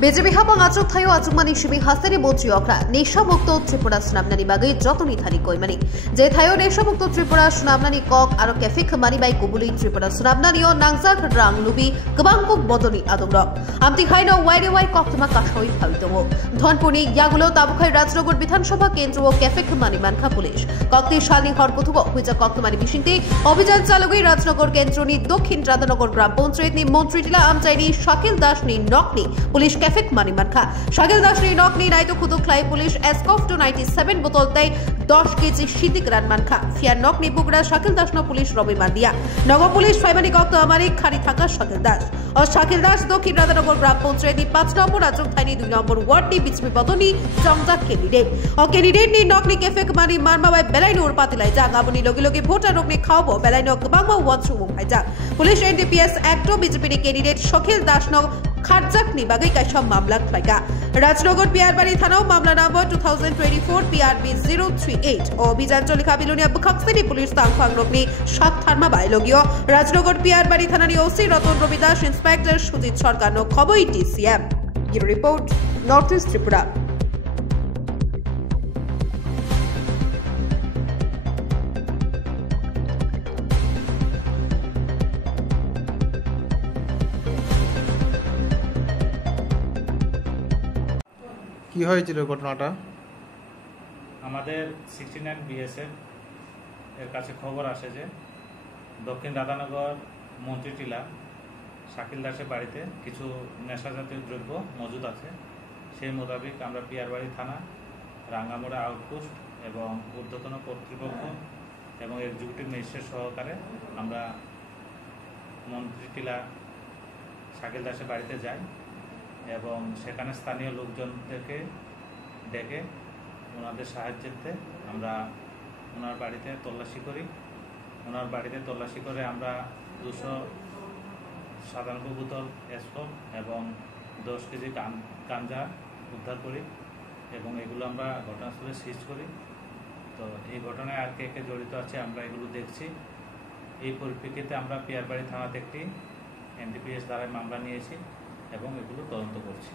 BJP habang achuk thayo achukmani shimi hasari motri okra nesha mukto Tripura sunamnani bagai jotoni thani koimani je thayo nesha mukto Tripura sunamnani kok aro cafe khamani bai kubuli Tripura sunamnani o nangzak rang lubi kabangpuk bodoni adongrok amti khaino waire wai koktuma kashoi phaitomo ধনপুনি ইয়াগুলো তাবুখাই Rajnagar বিধানসভা কেন্দ্র ও cafe Khamenei মানখা police কক্তি শালিং হরকথুক হুইজা কক্তমানি বিশিংতে অভিযান চালকই রাজনগর কেন্দ্রনি দক্ষিণ রাধানগর গ্রাম পঞ্চায়েতনি মন্ত্রীটিলা আমচাইনি Shakil দাসনি নকনি police cafe Khamenei মানখা Shakil দাসনি নকনি নাইতো খুদুকলাই police Eskuf 297 বোতল তাই 10 KG Siddique run মানখা fear নকনি বুগড়া Shakil Das ন police রবি মান্দিয়া নগর police ফাইমানি কক্ত আমারি খারি থাকা শাকিল দাস ও শাকিল দাস দক্ষিণ রাধানগর গ্রাম পঞ্চায়েতনি 5 নম্বর আচক tiny 2 number ওয়ার্ডনি BJP Bodoni Jongja candidate. O candidate ni nokni cafe kemani marma bai belai nur patilai ja gaboni logi logi voter rokni khawbo belai no kabangma watchu mumhaija. Police NDPS Acto BJP ni candidate Shakil Das no kharjak ni bagai kaisha mamla thlaiga. Rajnagar Piarbari thanao mamla number 2024 PRB 038 o bijan cholika bilunia bukhakseni police tangphang rokni shat tharma bai logio Rajnagar Piarbari thanani OC Raton Robidas Inspector Sujit Sarkar no khoboi TCM. Your report North East Tripura. কি হয়েছিল ঘটনাটা? আমাদের 69 BSF এর কাছে খবর আসে যে দক্ষিণ রাধানগর মন্ত্রীটিলা শাকিল দাসের বাড়িতে কিছু নেশা জাতীয় দ্রব্য মজুদ আছে। সেই মোতাবেক আমরা পিয়ারবাড়ি থানা, রাঙ্গামোড়া আউটপোস্ট এবং ঊর্ধ্বতন কর্তৃপক্ষ এবং এক্সিকিউটিভ ম্যাজিস্ট্রেট সহকারে আমরা মন্ত্রীটিলা শাকিল দাসের বাড়িতে যাই এবং সেখানে স্থানীয় লোকজনদেরকে ডেকে ওনাদের সাহায্যেতে আমরা ওনার বাড়িতে তল্লাশি করি। ওনার বাড়িতে তল্লাশি করে আমরা 297 বোতল এসকপ এবং 10 কেজি গাঞ্জা উদ্ধার করি এবং এগুলো আমরা ঘটনাস্থলে সিজ করি। তো এই ঘটনায় আর কে কে জড়িত আছে আমরা এগুলো দেখছি। এই পরিপ্রেক্ষিতে আমরা পিয়ারবাড়ি থানাতে একটি NDPS ধারায় মামলা নিয়েছি এবং এগুলো তদন্ত করছি।